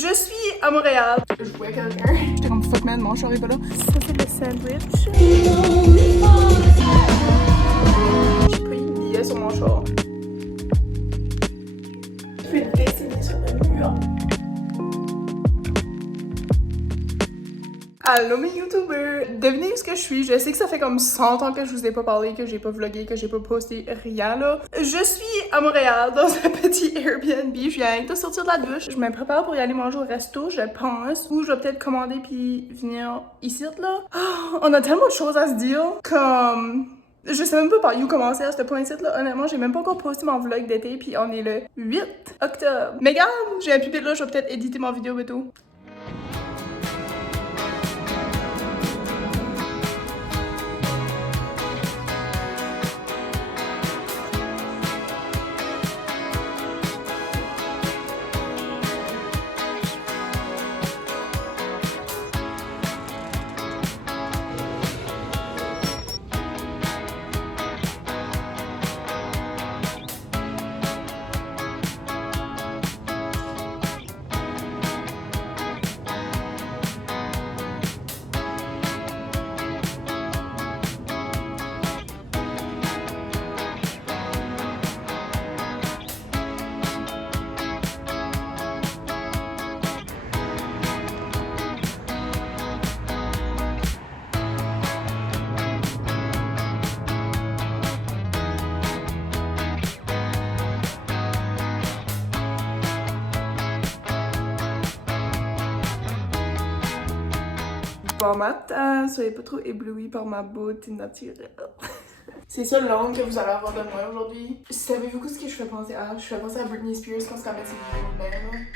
Je suis à Montréal. Je vois quelqu'un. J'étais comme fuck man, mon char est pas là. Ça c'est le sandwich. J'ai pris une billet sur mon char. Je vais le dessiner sur le mur. Allô mes youtubeurs! Devinez où est-ce que je suis? Je sais que ça fait comme 100 ans que je vous ai pas parlé, que j'ai pas vlogué, que j'ai pas posté rien là. Je suis à Montréal dans un petit Airbnb. Je viens de sortir de la douche. Je me prépare pour y aller manger au resto, je pense. Ou je vais peut-être commander puis venir ici là. Oh, on a tellement de choses à se dire. Comme... Je sais même pas par où commencer à ce point-ci là. Honnêtement, j'ai même pas encore posté mon vlog d'été puis on est le 8 octobre. Mais regarde, j'ai un pupitre là, je vais peut-être éditer mon vidéo et tout. Bon matin, soyez pas trop éblouis par ma beauté naturelle. C'est ça l'angle que vous allez avoir de moi aujourd'hui. Savez-vous ce que je fais penser à? Je fais penser à Britney Spears quand elle met ses vidéos de même.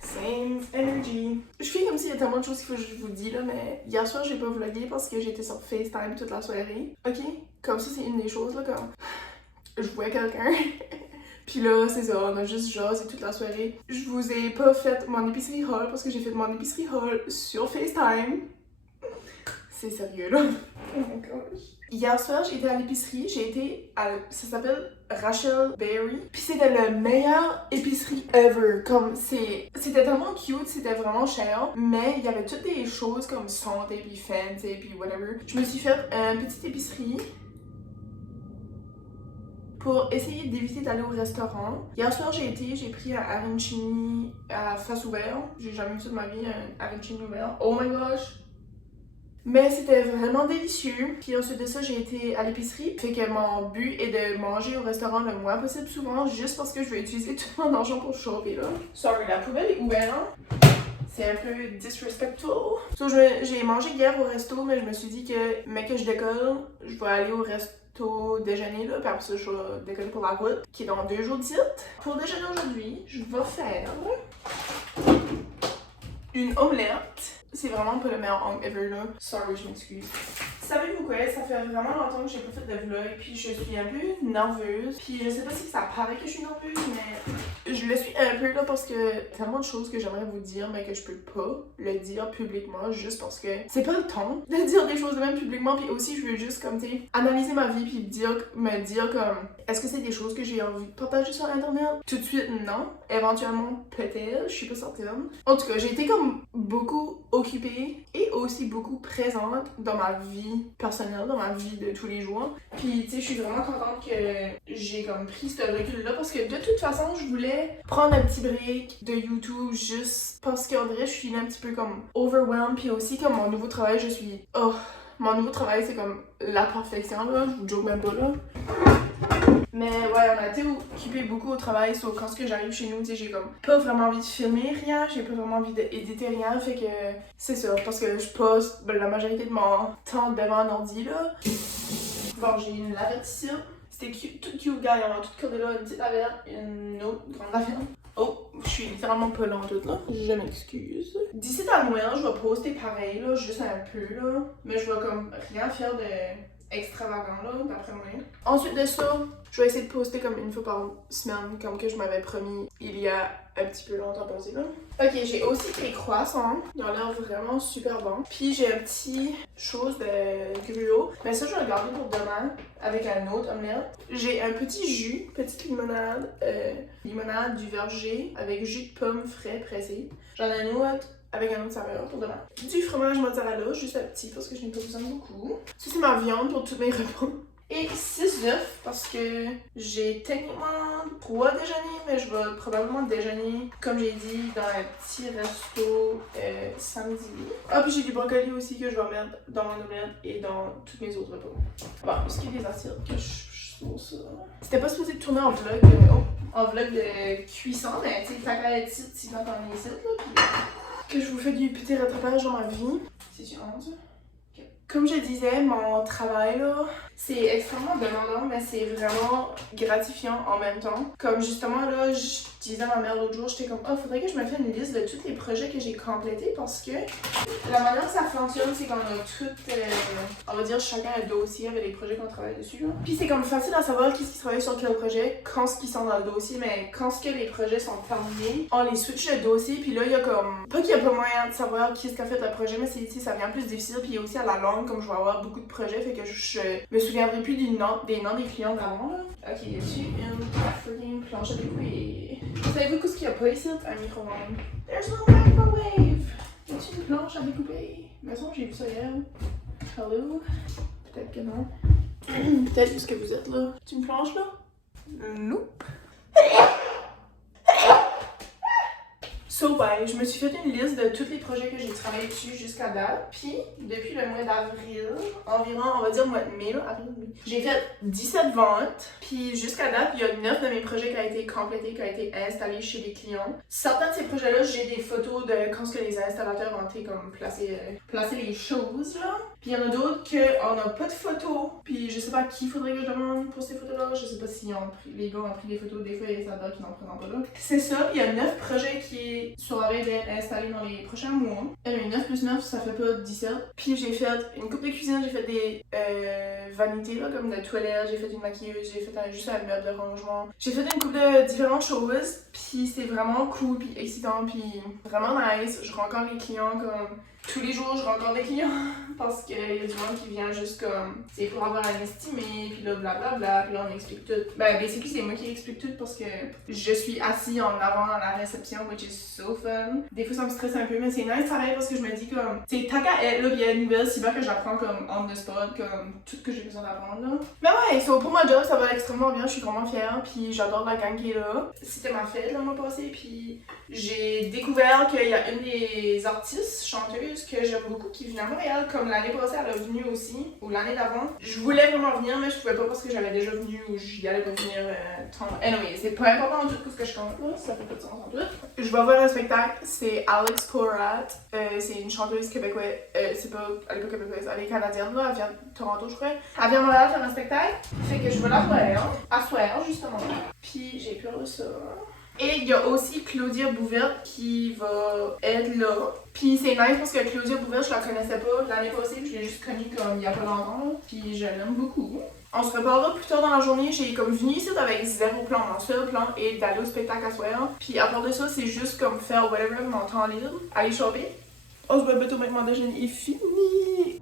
Same energy. Je fais comme s'il y a tellement de choses qu'il faut que je vous dise là, mais hier soir j'ai pas vlogué parce que j'étais sur FaceTime toute la soirée. Ok? Comme ça c'est une des choses là, comme... Je vois quelqu'un. Puis là, c'est ça, on a juste jasé toute la soirée. Je vous ai pas fait mon épicerie haul parce que j'ai fait mon épicerie haul sur FaceTime. C'est sérieux là. Oh my gosh. Hier soir, j'ai été à l'épicerie, j'ai été à... Ça s'appelle Rachel Berry. Puis c'était la meilleure épicerie ever. Comme c'était tellement cute, c'était vraiment cher. Mais il y avait toutes des choses comme santé, puis fancy, puis whatever. Je me suis fait une petite épicerie pour essayer d'éviter d'aller au restaurant. Hier soir, j'ai pris un arancini à face ouverte. J'ai jamais vu ça de ma vie, un arancini ouvert. Oh my gosh! Mais c'était vraiment délicieux. Puis ensuite de ça, j'ai été à l'épicerie. Fait que mon but est de manger au restaurant le moins possible souvent, juste parce que je vais utiliser tout mon argent pour choper là. Sorry, la poubelle est ouverte. C'est un peu disrespectful. So, j'ai mangé hier au resto, mais je me suis dit que, mais que je décolle, je vais aller au resto déjeuner là, puis après ça je vais décoller pour la route, qui est dans 2 jours d'ici. Pour déjeuner aujourd'hui, je vais faire une omelette. C'est vraiment pas le meilleur angle ever là. Sorry, je m'excuse. Savez-vous quoi? Ça fait vraiment longtemps que j'ai pas fait de vlog, puis je suis un peu nerveuse. Puis je sais pas si ça paraît que je suis nerveuse, mais je le suis un peu là parce que tellement de choses que j'aimerais vous dire, mais que je peux pas le dire publiquement juste parce que c'est pas le temps de dire des choses de même publiquement. Puis aussi, je veux juste comme, tu sais, analyser ma vie, puis me dire comme, est-ce que c'est des choses que j'ai envie de partager sur internet? Tout de suite, non. Éventuellement, peut-être, je suis pas certaine. En tout cas, j'ai été comme beaucoup occupée et aussi beaucoup présente dans ma vie personnelle, dans ma vie de tous les jours. Puis, tu sais, je suis vraiment contente que j'ai comme pris ce recul-là parce que de toute façon, je voulais prendre un petit break de YouTube juste parce qu'en vrai, je suis un petit peu comme overwhelmed. Puis aussi, comme mon nouveau travail, je suis... Oh, mon nouveau travail, c'est comme la perfection, là. Je vous joke même pas, là. Mais ouais, on a été occupé beaucoup au travail, sauf quand j'arrive chez nous, tu sais, j'ai comme pas vraiment envie de filmer rien, j'ai pas vraiment envie d'éditer rien, fait que c'est ça, parce que je passe la majorité de mon temps devant un ordi là. Bon, j'ai une lavette ici, c'était tout cute, gars, on a tout collé là, une petite lavette, une autre grande lavette. Oh, je suis littéralement pas lente toute là. Je m'excuse. D'ici à Noël, je vais poster pareil là, juste un peu là, mais je vais comme rien faire de extravagant là, d'après moi. Ensuite de ça, Je vais essayer de poster comme une fois par semaine, comme que je m'avais promis il y a un petit peu longtemps passé là. Ok, j'ai aussi des croissants. Ils ont l'air vraiment super bons. Puis j'ai un petit chose de gruau. Mais ça, je vais le garder pour demain avec un autre omelette. J'ai un petit jus, petite limonade. Limonade du verger avec jus de pomme frais pressé. J'en ai un autre avec un autre saveur pour demain. Du fromage mozzarella, juste un petit parce que je n'ai pas besoin de beaucoup. Ça, c'est ma viande pour tous mes repas. Et 6 œufs parce que j'ai techniquement 3 déjeuners, mais je vais probablement déjeuner, comme j'ai dit, dans un petit resto samedi. Ah, puis j'ai du brocoli aussi que je vais mettre dans mon omelette et dans tous mes autres repas. Bon, est-ce qu'il y a des assiettes que je trouve ça? C'était pas supposé tourner en vlog, en vlog de cuisson, mais tu sais, t'as qu'à être ici, si t'entends les sites, là, puis que je vous fais du petit rattrapage dans ma vie. C'est rendu? Comme je disais, mon travail là, c'est extrêmement demandant, mais c'est vraiment gratifiant en même temps. Comme justement là, je disais à ma mère l'autre jour, j'étais comme « Oh, faudrait que je me fasse une liste de tous les projets que j'ai complétés parce que la manière que ça fonctionne, c'est qu'on a tout, on va dire chacun un dossier avec les projets qu'on travaille dessus. Là. Puis c'est comme facile à savoir qui travaille sur quel projet, quand ce qui sont dans le dossier, mais quand ce que les projets sont terminés, on les switch le dossier, puis là, il y a comme... Pas qu'il y a pas moyen de savoir qui est-ce qui a fait le projet, mais c'est ça devient plus difficile, puis il y a aussi à la longue, comme je vais avoir beaucoup de projets, fait que je me souviendrai plus des noms des clients d'avant, là. Ok, y a-tu une freaking planche à découper? Savez-vous ce qu'il y a pas ici? Un micro-ondes. There's no microwave! Y a-tu une planche à découper? Mais ça, j'ai vu ça hier. Hello? Peut-être que non. Peut-être parce que vous êtes là. Tu une planche là? Nope. So, ben, je me suis fait une liste de tous les projets que j'ai travaillé dessus jusqu'à date. Puis, depuis le mois d'avril, environ, on va dire le mois de mai, là, avril, mai, j'ai fait 17 ventes. Puis, jusqu'à date, il y a 9 de mes projets qui ont été complétés, qui ont été installés chez les clients. Certains de ces projets-là, j'ai des photos de quand que les installateurs ont été comme placer les choses, là. Puis, il y en a d'autres qu'on n'a pas de photos. Puis, je sais pas à qui faudrait que je demande pour ces photos-là. Je sais pas si les gars ont pris des photos. Des fois, il y a des installateurs qui n'en prennent pas là. C'est ça. Puis, il y a 9 projets qui sont arrêtés d'être installés dans les prochains mois. Mais 9 plus 9, ça fait pas 17. Puis, j'ai fait une coupe de cuisine. J'ai fait des vanités, là, comme de toilettes. J'ai fait une maquilleuse. J'ai fait juste un meuble de rangement. J'ai fait une coupe de différentes choses. Puis, c'est vraiment cool. Puis, excitant. Puis, vraiment nice. Je rencontre les clients comme... Tous les jours, je rencontre des clients parce qu'il y a du monde qui vient juste comme, c'est pour avoir un estimé, puis là, blablabla, puis là, on explique tout. Ben, basically, c'est moi qui explique tout parce que je suis assis en avant à la réception, which is so fun. Des fois, ça me stresse un peu, mais c'est nice pareil parce que je me dis comme, c'est tant qu'à être là, puis il y a une nouvelle, c'est bien que j'apprends comme on the spot, comme tout ce que j'ai besoin d'apprendre là. Mais ouais, so, pour mon job, ça va extrêmement bien, je suis vraiment fière, puis j'adore la gang qui est là. C'était ma fête le mois passé, puis j'ai découvert qu'il y a une des artistes, chanteuses, que j'aime beaucoup qui vient à Montréal, comme l'année passée elle a venu aussi, ou l'année d'avant. Je voulais vraiment venir, mais je pouvais pas parce que j'avais déjà venu ou j'y allais pas venir tant. Anyway, c'est pas important en tout ce que je compte là, ça fait pas de sens en tout. Je vais voir un spectacle, c'est Alex Porat, c'est une chanteuse québécoise, c'est pas, elle est pas québécoise, elle est canadienne là, elle vient de Toronto je crois. Elle vient à Montréal faire un spectacle, fait que je vais la voir, à soir justement. Puis j'ai peur de ça. Et il y a aussi Claudia Bouvert qui va être là. Puis c'est nice parce que Claudia Bouvert, je la connaissais pas l'année passée, puis je l'ai juste connue comme il y a pas longtemps. Puis je l'aime beaucoup. On se reparlera plus tard dans la journée. J'ai comme venu ici avec zéro plan. Mon seul plan est d'aller au spectacle à soir. Puis à part de ça, c'est juste comme faire whatever mon temps libre. Aller shopper. On se voit bientôt maintenant, mon déjeuner est fini.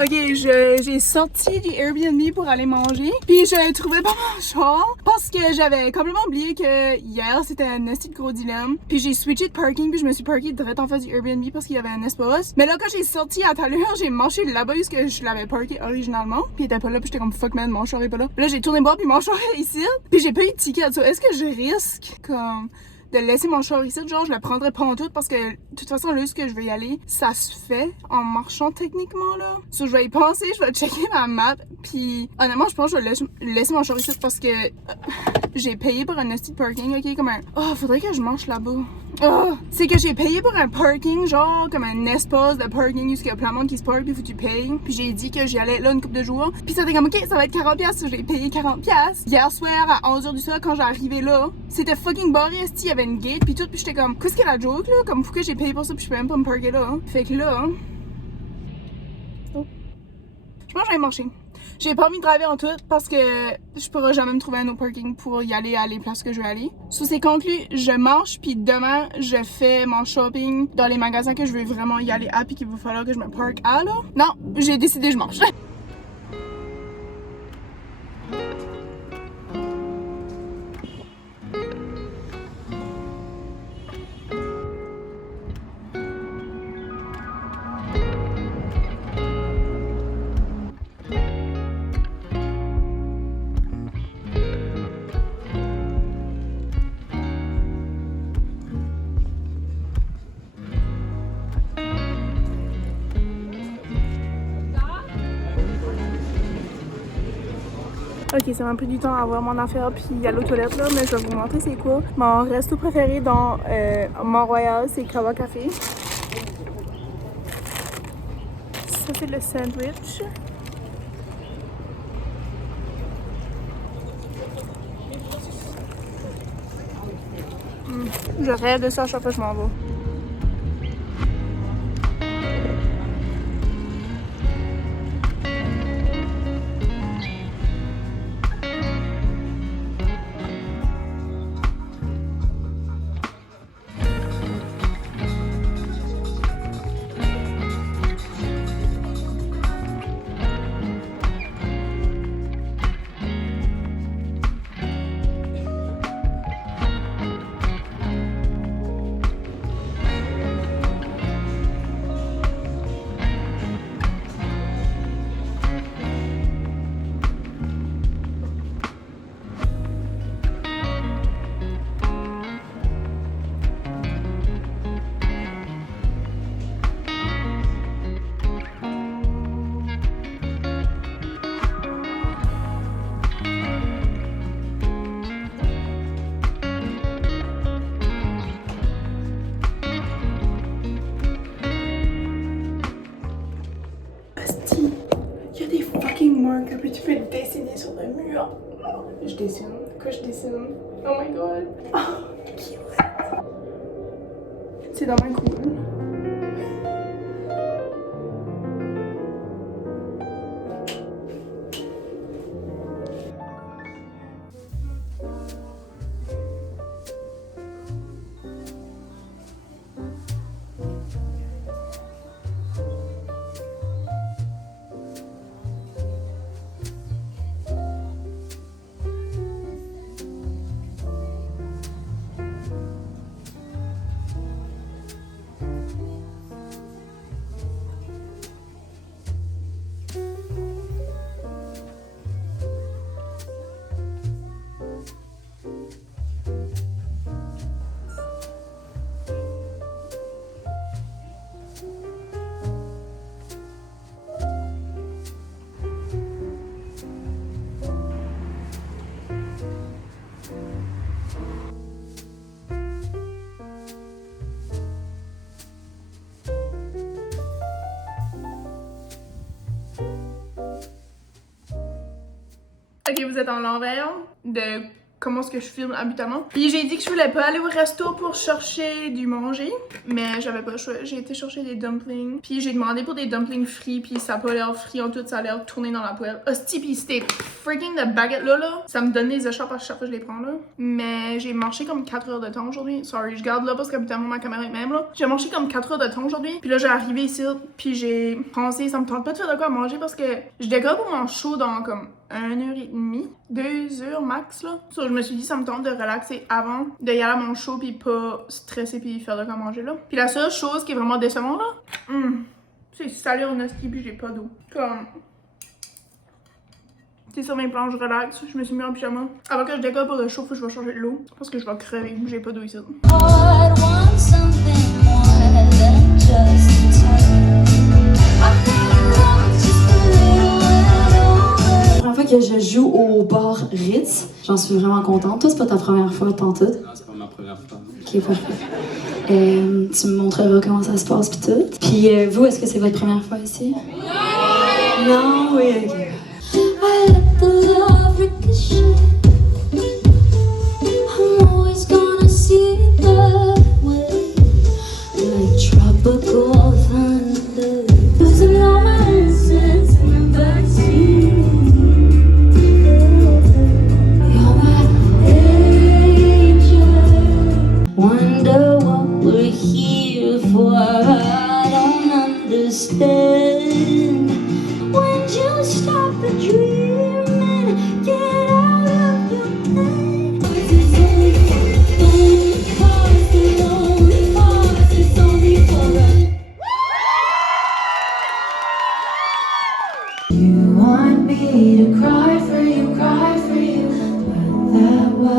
Ok, j'ai sorti du Airbnb pour aller manger, puis je trouvais pas mon char parce que j'avais complètement oublié que hier c'était un petit gros dilemme. Puis j'ai switché de parking, puis je me suis parké direct en face du Airbnb parce qu'il y avait un espace. Mais là quand j'ai sorti à tout à l'heure, j'ai marché là-bas parce que je l'avais parké originalement, puis il était pas là, puis j'étais comme fuck man, mon char est pas là. Puis là j'ai tourné bord, puis mon char est ici, puis j'ai pas eu de ticket. So, est-ce que je risque comme de laisser mon char ici, genre je le prendrais pas en tout parce que de toute façon là où que je vais y aller, ça se fait en marchant techniquement là. So, je vais y penser, je vais checker ma map, puis honnêtement je pense que je vais laisser mon char ici parce que j'ai payé pour un hostie de parking, ok, comme un... Oh, faudrait que je mange là-bas. Oh, c'est que j'ai payé pour un parking, genre comme un espace de parking où il y a plein de monde qui se parque, puis faut que tu payes. Puis j'ai dit que j'y allais là une couple de jours. Puis ça était comme, ok, ça va être 40$, j'ai payé 40$. Hier soir à 11h du soir, quand j'ai arrivé là, c'était fucking barré, il y avait une gate, puis tout, puis j'étais comme, qu'est-ce que la joke là? Comme, pourquoi j'ai payé pour ça, puis je peux même pas me parker là? Fait que là... Je pense que je vais marcher. J'ai pas envie de driver en tout parce que je pourrai jamais me trouver un autre parking pour y aller à les places que je veux aller. So c'est conclu, je marche puis demain je fais mon shopping dans les magasins que je veux vraiment y aller à puis qu'il va falloir que je me parque à là. Non, j'ai décidé je marche. Ok, ça m'a pris du temps à avoir mon affaire puis aller aux toilettes là, mais je vais vous montrer c'est quoi. Mon resto préféré dans Mont-Royal, c'est Kawa Café. Ça c'est le sandwich. Je rêve de ça à chaque fois que je m'en vais. Que tu peux dessiner sur le mur. Je dessine. Quoi je dessine? Oh my god. Oh, cute. C'est vraiment cool. Ok, vous êtes en l'envers de comment est-ce que je filme habituellement. Puis j'ai dit que je voulais pas aller au resto pour chercher du manger, mais j'avais pas le choix. J'ai été chercher des dumplings, puis j'ai demandé pour des dumplings frits, puis ça a pas l'air frit en tout, ça a l'air tourné dans la poêle. Hostie, pis c'était freaking de baguette là, ça me donne des écharpes à chaque fois que je les prends là. Mais j'ai marché comme 4 heures de temps aujourd'hui. Sorry, je garde là parce qu'habituellement ma caméra est même là. J'ai marché comme 4 heures de temps aujourd'hui, puis là j'ai arrivé ici, puis j'ai pensé, ça me tente pas de faire de quoi manger parce que je décore pour mon show dans comme 1h30, 2h max là. So, je me suis dit ça me tente de relaxer avant de y aller à mon show puis pas stresser puis faire de quoi manger là. Puis la seule chose qui est vraiment décevante là, c'est salé au ski puis j'ai pas d'eau. Comme c'est sur mes planches relax, je me suis mis en pyjama. Avant que je décolle pour le show, faut que je vais changer de l'eau parce que je vais crever, j'ai pas d'eau ici. Que je joue au bar Ritz. J'en suis vraiment contente. Toi, c'est pas ta première fois pantoute? Non, c'est pas ma première fois. Ok, parfait. Tu me montreras comment ça se passe pis tout. Puis vous, est-ce que c'est votre première fois ici? Non, oui, ok. I let the love ricochet. I'm always gonna see it that way. Like tropical thunder. Losing all my innocence in the back.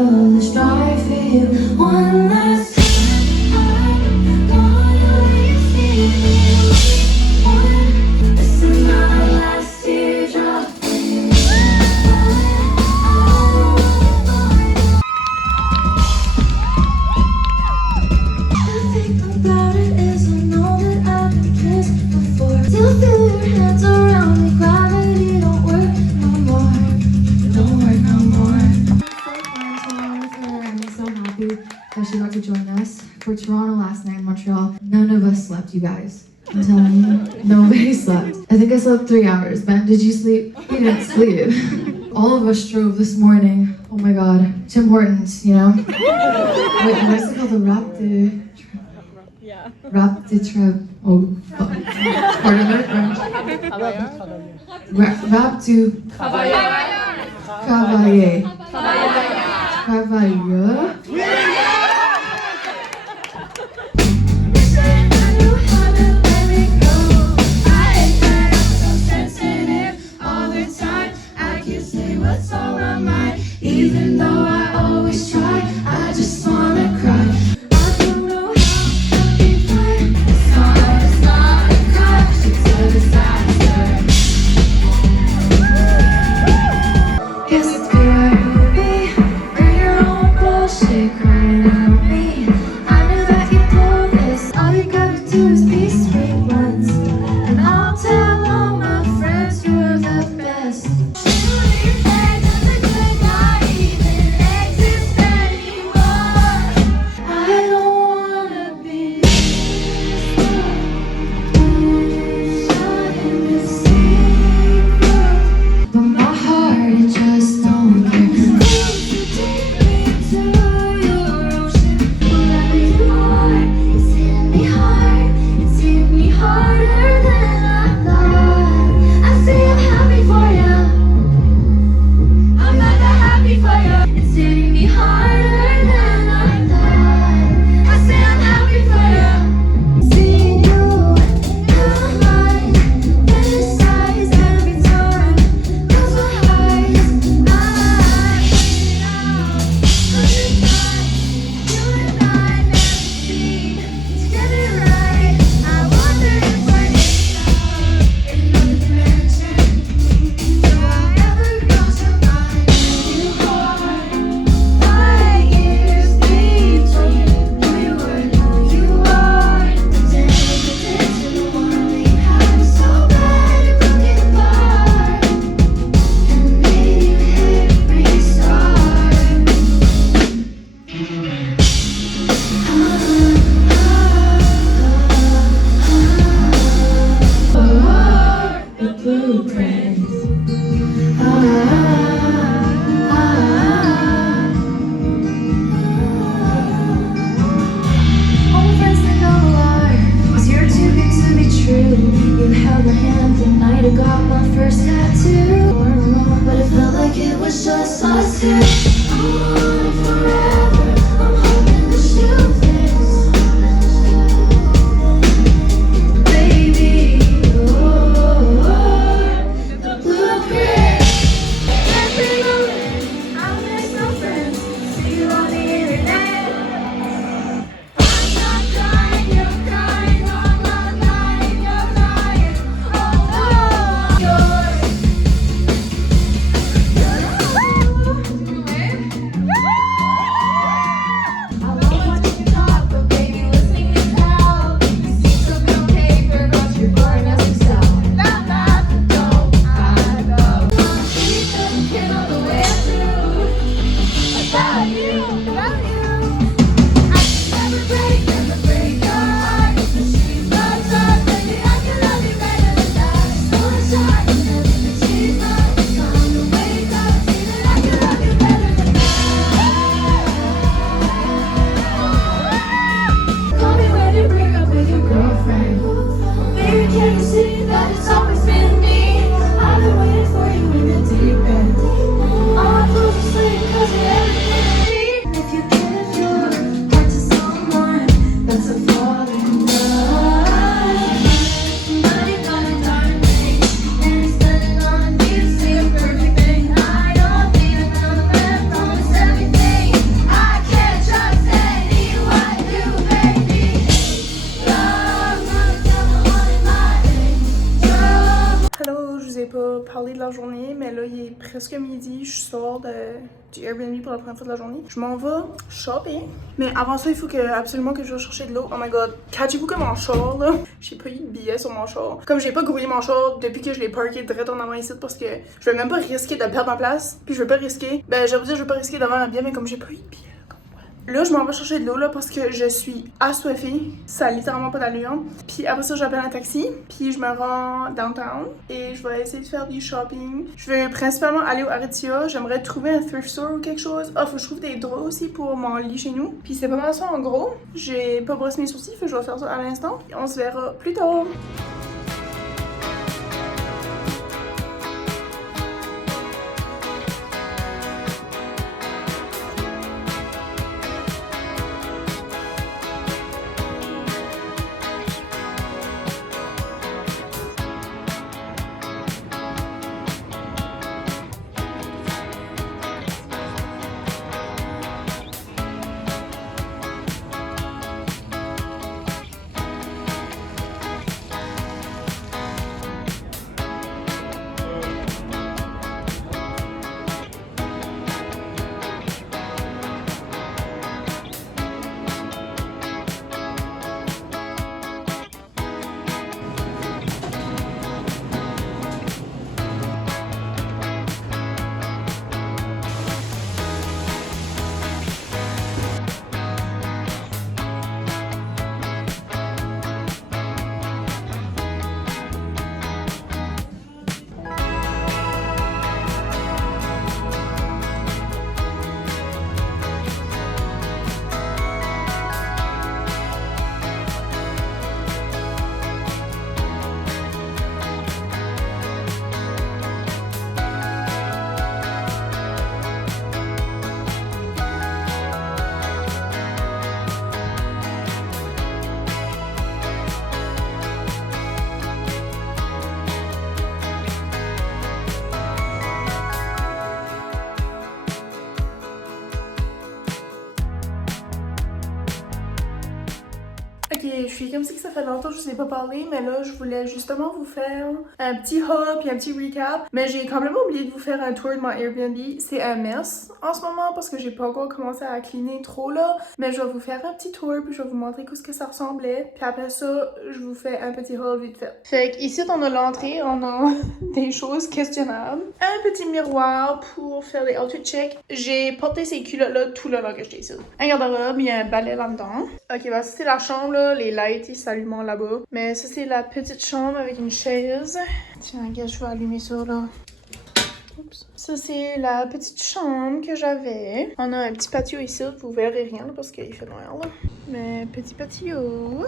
let's drive for you one last time. I'm gonna let you see me one. This is my last teardrop for you. The thing about it is I know that I've been kissed before. Still feel your hands around me. Gravity don't work no more. Don't work no more. I'm so happy that she got to join us for Toronto last night in Montreal. None of us slept, you guys. I'm telling you, nobody slept. I think I slept 3 hours. Ben, did you sleep? You didn't sleep. All of us drove this morning. Oh my God, Tim Hortons, you know? Wait, what's it called? The Raptor? Yeah. Raptor Trip. Oh, fuck. Part of it? Raptor. Cavalier. Cavalier. Even though I always try, I just wanna cry. I don't know how to be fine. It's not a crash, it's a disaster. Guess it's BYOB. Bring your own bullshit, crying out me. I knew that you'd pull this. All you gotta do is be sweet once, and I'll tell all my friends you're the best. But my heart, it just don't care. Close you take me to your ocean. Whatever you are, it's hitting me hard. It's hitting me harder than I thought. I say I'm happy for you. I'm not that happy for you. It's hitting me harder than I thought. I say I'm happy for you. Seeing you in my mind, fantasize every time. Close my eyes, you and I never seen together right. I wonder if we're in another dimension. Do I ever cross your mind? You are light years between who you were and who you are. Addicted to the one we had, so bad it broke it apart. And made you hit restart. The blueprints. All friends think I'm a liar, 'cause you're too good to be true. You held my hand the night I got my first tattoo. We're alone, but it felt like it was just us two. I want it forever. I'm hoping to shoot this, baby. The blueprint. Every moment, I miss no friends. See you on the internet. I'm not crying, you're crying. I'm not lying, you're lying. Oh, yours. I love watching you talk, but baby, listening is hell. You seem so good on paper, but you're boring as Excel. Not that, no, I know. She doesn't care all the way through. About you, about you. I can never break, never break your heart. But she's not tough, baby, I can love you better than that. So it's hard to never achieve my time to wake up, see that I can love you better than that. Call me when you break up with your girlfriend. Baby, can't you see that it's always been me? I've been waiting for you in the deep end. All I close your sleep 'cause you're everything I need. If you give your heart to someone, that's a falling love. Somebody got a diamond ring, and he's spending on you, say a perfect thing. I don't need another man, promise everything. presque midi, je sors du Airbnb pour la première fois de la journée. Je m'en vais shopper. Mais avant ça, il faut absolument que je vais chercher de l'eau. Oh my god, catchez-vous que mon char là, j'ai pas eu de billet sur mon char. Comme j'ai pas grouillé mon char depuis que je l'ai parké direct en avant ici parce que je veux même pas risquer de perdre ma place. Puis je veux pas risquer, j'allais vous dire je veux pas risquer d'avoir un billet, mais comme j'ai pas eu de billet. Là, je m'en vais chercher de l'eau là parce que je suis assoiffée. Ça a littéralement pas d'allure. Puis après ça, j'appelle un taxi. Puis je me rends downtown et je vais essayer de faire du shopping. Je vais principalement aller au Aritzia. J'aimerais trouver un thrift store ou quelque chose. Ah, faut que je trouve des draps aussi pour mon lit chez nous. Puis c'est pas mal ça en gros. J'ai pas brossé mes sourcils, fait que je vais faire ça à l'instant. Et on se verra plus tard. Ok, je suis comme si que ça fait longtemps que je vous ai pas parlé, mais là, je voulais justement vous faire un petit haul puis un petit recap. Mais j'ai complètement oublié de vous faire un tour de mon Airbnb. C'est un mess en ce moment parce que j'ai pas encore commencé à cleaner trop là. Mais je vais vous faire un petit tour puis je vais vous montrer ce que ça ressemblait. Puis après ça, je vous fais un petit haul vite fait. Fait qu'ici, on a l'entrée, on a des choses questionnables. Un petit miroir pour faire les outfit checks. J'ai porté ces culottes là tout le long que j'étais ici. Un garde-robe, il y a un balai là-dedans. Ok, ça c'est la chambre là. Les lights ils s'allument là-bas. Mais ça c'est la petite chambre avec une chaise. Tiens, regarde, je vais allumer ça là. Oups. Ça c'est la petite chambre que j'avais. On a un petit patio ici, vous verrez rien là, parce qu'il fait noir là. Mais petit patio.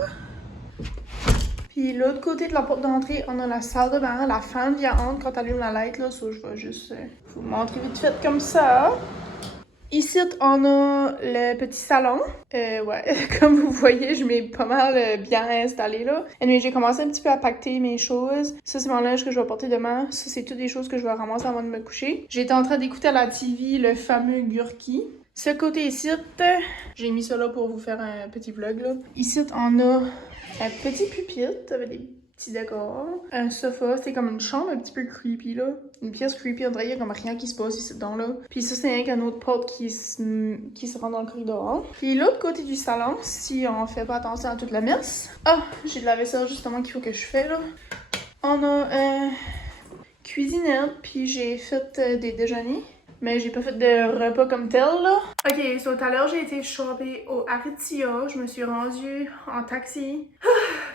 Puis l'autre côté de la porte d'entrée, on a la salle de bain. La fan vient entre quand t'allumes la light là. Ça je vais juste vous montrer vite fait comme ça. Ici, on a le petit salon. Ouais, comme vous voyez, je m'ai pas mal bien installée là. Et j'ai commencé un petit peu à pacter mes choses. Ça, c'est mon linge que je vais porter demain. Ça, c'est toutes les choses que je vais ramasser avant de me coucher. J'étais en train d'écouter à la TV le fameux Gurki. Ce côté ici, j'ai mis ça là pour vous faire un petit vlog là. Ici, on a un petit pupitre avec des petits décors. Un sofa, c'était comme une chambre un petit peu creepy là. Une pièce creepy, on dirait qu'il y a comme rien qui se passe ici dedans là. Puis ça, c'est un autre porte qui se rend dans le corridor. Puis l'autre côté du salon, si on fait pas attention à toute la messe. Ah, j'ai de la vaisselle justement qu'il faut que je fais là. On a un cuisinette, puis j'ai fait des déjeuners. Mais j'ai pas fait de repas comme tel, là. Ok, so tout à l'heure, j'ai été shopper au Aritzia. Je me suis rendue en taxi.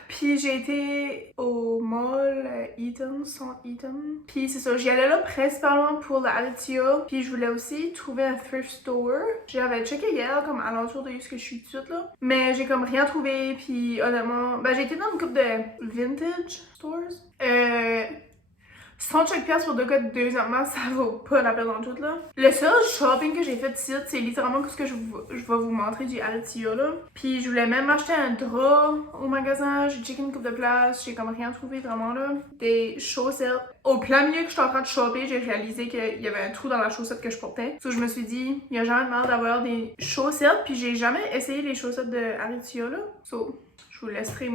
Puis j'ai été au mall Eaton, Centre Eaton. Puis c'est ça, j'y allais là principalement pour le Aritzia. Puis je voulais aussi trouver un thrift store. J'avais checké hier, comme alentour de ce que je suis tout de suite, là. Mais j'ai comme rien trouvé. Puis honnêtement, j'ai été dans une couple de vintage stores. 100 piastres pour deux codes, deuxièmement, ça vaut pas la peine en tout là. Le seul shopping que j'ai fait ici, c'est littéralement ce que je vais vous montrer du Aritzia là. Puis je voulais même acheter un drap au magasin, j'ai checké une coupe de place, j'ai comme rien trouvé vraiment là. Des chaussettes. au plein milieu que j'étais en train de shopper, j'ai réalisé qu'il y avait un trou dans la chaussette que je portais. So je me suis dit, il y a jamais de mal d'avoir des chaussettes, puis j'ai jamais essayé les chaussettes de Aritzia là. So, je vous laisserai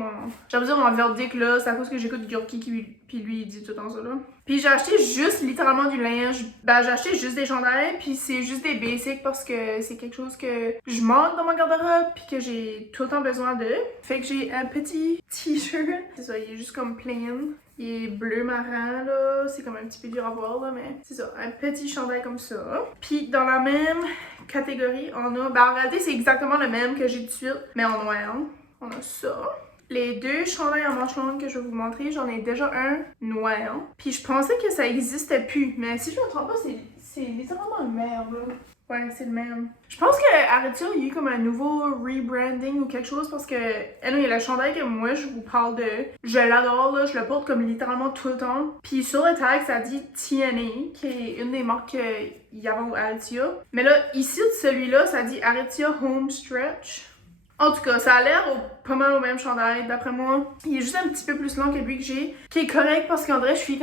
j'ai envie de dire mon verdict là, c'est à cause que j'écoute Gurki puis lui il dit tout le temps ça là. Puis j'ai acheté juste littéralement du linge. Ben j'ai acheté juste des chandails puis c'est juste des basics parce que c'est quelque chose que je manque dans mon garde-robe puis que j'ai tout le temps besoin de. Fait que j'ai un petit t-shirt. C'est ça, il est juste comme plain. Il est bleu marin là, c'est comme un petit peu dur à voir là, mais c'est ça, un petit chandail comme ça. Puis dans la même catégorie, on a, ben en réalité c'est exactement le même que j'ai tout de suite, mais en noir. On a ça. Les deux chandails en manches longues que je vais vous montrer, j'en ai déjà un noir. Puis je pensais que ça existait plus, mais si je me trompe pas, c'est littéralement le même là. Ouais, c'est le même. Je pense que Aritzia, il y a eu comme un nouveau rebranding ou quelque chose parce que, il y a le chandail que moi je vous parle de. Je l'adore là, je le porte comme littéralement tout le temps. Puis sur le tag, ça dit TNA, qui est une des marques qu'il y avait au Aritzia. Mais là, ici, de celui-là, ça dit Aritzia Home Stretch. En tout cas, ça a l'air pas mal au même chandail, d'après moi. Il est juste un petit peu plus long que lui que j'ai, qui est correct parce qu'en vrai, je suis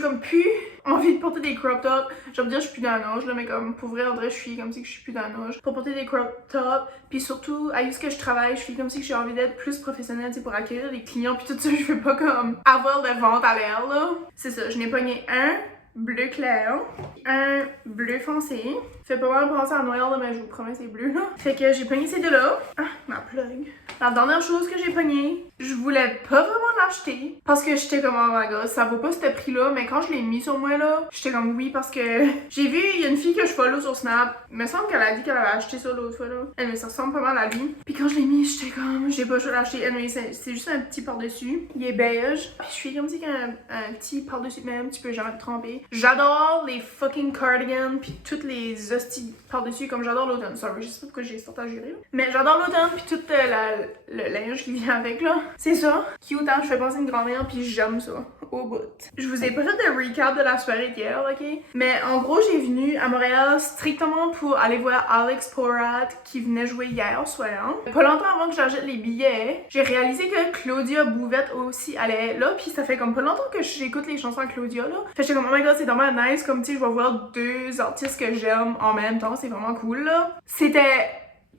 comme plus envie de porter des crop tops. Je veux dire, je suis plus dans l'âge, là, mais comme pour vrai, en vrai, je suis comme si que je suis plus dans l'âge pour porter des crop tops. Puis surtout, à ce que je travaille, je suis comme si que j'ai envie d'être plus professionnelle, tu sais, pour accueillir les clients. Puis tout ça, je veux pas comme avoir de vente à l'air, là. C'est ça, je n'ai pogné un bleu clair, un bleu foncé. Fait pas mal penser à noir là, mais je vous promets c'est bleu là. Fait que j'ai pogné ces deux-là. Ah, ma plug. La dernière chose que j'ai pogné, je voulais pas vraiment l'acheter parce que j'étais comme oh my god, ça vaut pas ce prix-là, mais quand je l'ai mis sur moi là, j'étais comme oui parce que j'ai vu, il y a une fille que je follow sur Snap, il me semble qu'elle a dit qu'elle avait acheté ça l'autre fois là. Mais ça ressemble pas mal à lui. Puis quand je l'ai mis, j'étais comme j'ai pas le choix de l'acheter. Mais c'est juste un petit par-dessus. Il est beige. Puis je suis comme si un petit par-dessus même, tu peux jamais te tromper. J'adore les fucking cardigans puis toutes les hosties par-dessus comme j'adore l'automne. Sorry, je sais pas pourquoi j'ai sorti à gérer là. Mais j'adore l'automne puis tout le linge qui vient avec là. C'est ça. Cute, hein? Je fais penser à une grand-mère puis j'aime ça. Au bout. Je vous ai pas fait de recap de la soirée d'hier, ok? Mais en gros, j'ai venu à Montréal strictement pour aller voir Alex Porat qui venait jouer hier soir. Pas longtemps avant que j'achète les billets, j'ai réalisé que Claudia Bouvette aussi allait là, puis ça fait comme pas longtemps que j'écoute les chansons à Claudia là. Fait que j'étais comme oh my god, c'est vraiment nice, comme tu sais, je vais voir deux artistes que j'aime en même temps, c'est vraiment cool là. C'était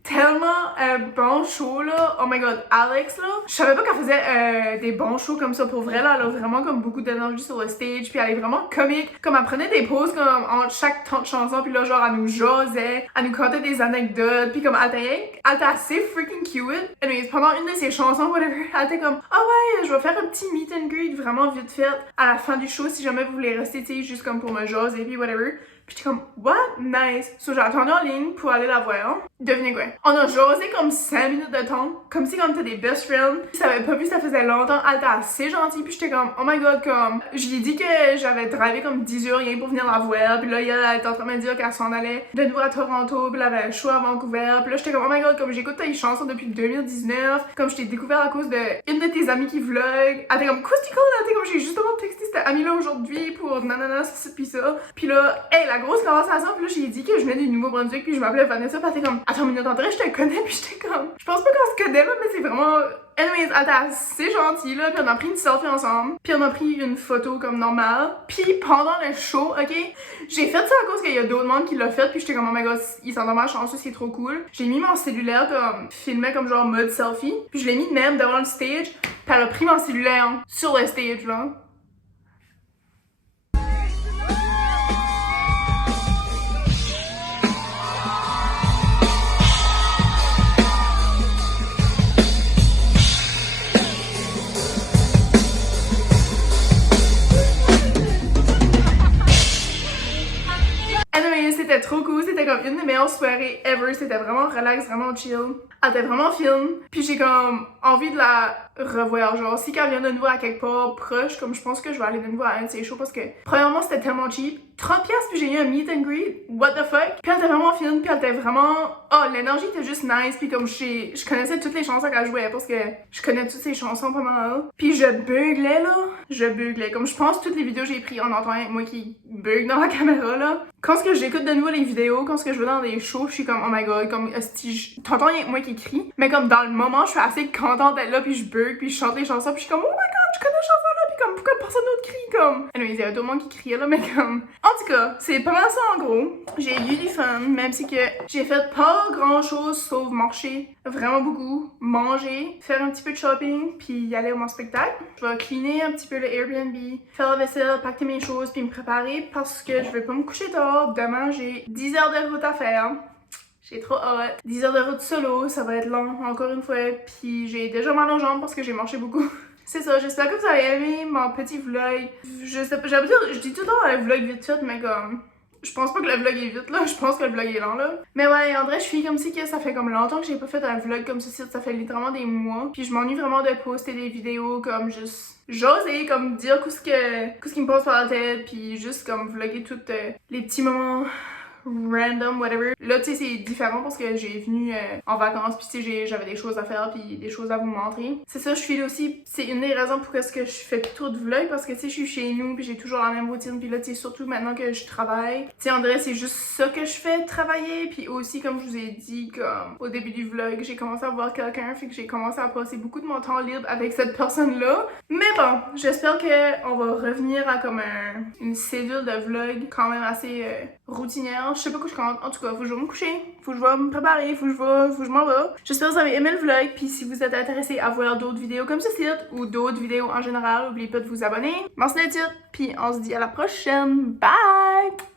tellement un bon show là, oh my god, Alex là, je savais pas qu'elle faisait des bons shows comme ça pour vrai là, elle a vraiment comme beaucoup d'énergie sur le stage, puis elle est vraiment comique, comme elle prenait des pauses comme entre chaque temps de chanson, puis là genre elle nous jasait, elle nous contait des anecdotes, puis comme elle était assez freaking cute. Et pendant une de ses chansons, whatever, elle était comme ah ouais, je vais faire un petit meet and greet vraiment vite fait à la fin du show si jamais vous voulez rester, tu sais, juste comme pour me jaser puis whatever. Puis j'étais comme, what? Nice! So j'ai attendu en ligne pour aller la voir. Devinez quoi? On a jasé comme 5 minutes de temps, comme si on était des best friends. Puis ça avait pas vu, ça faisait longtemps. Elle était assez gentille, puis j'étais comme, oh my god, comme. Je lui ai dit que j'avais drivé comme 10 heures rien pour venir la voir. Puis là, elle était en train de me dire qu'elle s'en allait de nouveau à Toronto, puis elle avait un show à Vancouver. Puis là, j'étais comme, oh my god, comme j'écoute tes chansons depuis 2019, comme je t'ai découvert à cause de une de tes amies qui vlog. Elle était comme, quoi c'est cool? Elle était comme, j'ai justement texté cette amie-là aujourd'hui pour nanana, ça, pis ça. Puis là, hey, la grosse conversation, puis là, j'ai dit que je venais du Nouveau-Brunswick, puis je m'appelais Vanessa, puis elle était comme, attends une minute, en vrai, je te connais, puis j'étais comme, je pense pas qu'on se connaît, là, mais c'est vraiment. Anyways, elle était assez gentille, là, puis on a pris une selfie ensemble, puis on a pris une photo comme normale, puis pendant le show, ok, j'ai fait ça à cause qu'il y a d'autres monde qui l'ont fait, puis j'étais comme, oh my god, ils sont vraiment chanceux, c'est trop cool. J'ai mis mon cellulaire comme, filmé comme genre mode selfie, puis je l'ai mis de même devant le stage, puis elle a pris mon cellulaire sur le stage, là. C'était trop cool, c'était comme une des meilleures soirées ever, c'était vraiment relax, vraiment chill. Elle était vraiment fine, puis j'ai comme envie de la revoir, genre si elle vient de nouveau à quelque part proche, comme je pense que je vais aller de nouveau à un de ses shows parce que premièrement c'était tellement cheap, 30$ puis j'ai eu un meet and greet, what the fuck, puis elle était vraiment fine, puis elle était vraiment, oh l'énergie était juste nice, puis comme je connaissais toutes les chansons qu'elle jouait parce que je connais toutes ses chansons pas mal, puis je buglais là, comme je pense toutes les vidéos que j'ai pris en entendant moi qui bug dans la caméra là. Quand j'écoute de nouveau les vidéos, quand je vais dans des shows, je suis comme oh my god, comme si t'entends rien que moi qui crie, mais comme dans le moment je suis assez contente d'être là, puis je bug, puis je chante les chansons, puis je suis comme oh my god, je connais la chanson là, puis comme pourquoi personne d'autre crie comme. Anyway, il y avait d'autres monde qui criait là, mais comme. En tout cas, c'est pas mal ça en gros. J'ai eu du fun, même si que j'ai fait pas grand chose sauf marcher vraiment beaucoup, manger, faire un petit peu de shopping, puis aller à mon spectacle. Je vais cleaner un petit peu le Airbnb, faire la vaisselle, packer mes choses, puis me préparer parce que je vais pas me coucher tard. Demain, j'ai 10 heures de route à faire. J'ai trop hâte. 10 heures de route solo, ça va être long, encore une fois, puis j'ai déjà mal aux jambes parce que j'ai marché beaucoup. C'est ça, j'espère que vous avez aimé mon petit vlog. Je sais pas, je dis tout le temps un vlog vite fait, mais comme... Je pense pas que le vlog est vite là, je pense que le vlog est lent là. Mais ouais, en vrai, je suis comme si que ça fait comme longtemps que j'ai pas fait un vlog comme ceci, ça fait littéralement des mois. Puis je m'ennuie vraiment de poster des vidéos comme juste j'oser comme dire tout ce qui me passe par la tête, puis juste comme vlogger tous les petits moments random, whatever. Là, tu sais, c'est différent parce que j'ai venu en vacances, puis tu sais, j'avais des choses à faire, puis des choses à vous montrer. C'est ça, je suis là aussi. C'est une des raisons pourquoi est-ce que je fais trop de vlogs, parce que tu sais, je suis chez nous, puis j'ai toujours la même routine, puis là, tu sais, surtout maintenant que je travaille. Tu sais, en vrai, c'est juste ça que je fais, travailler, puis aussi, comme je vous ai dit, comme au début du vlog, j'ai commencé à voir quelqu'un, fait que j'ai commencé à passer beaucoup de mon temps libre avec cette personne-là. Mais bon, j'espère qu'on va revenir à comme une cédule de vlog quand même assez routinière. Je sais pas quoi je compte. En tout cas, faut que je vais me coucher. Faut que je vais me préparer. Faut que je m'en vais. J'espère que vous avez aimé le vlog. Puis si vous êtes intéressé à voir d'autres vidéos comme ceci ou d'autres vidéos en général, n'oubliez pas de vous abonner. Merci d'être. Puis on se dit à la prochaine. Bye!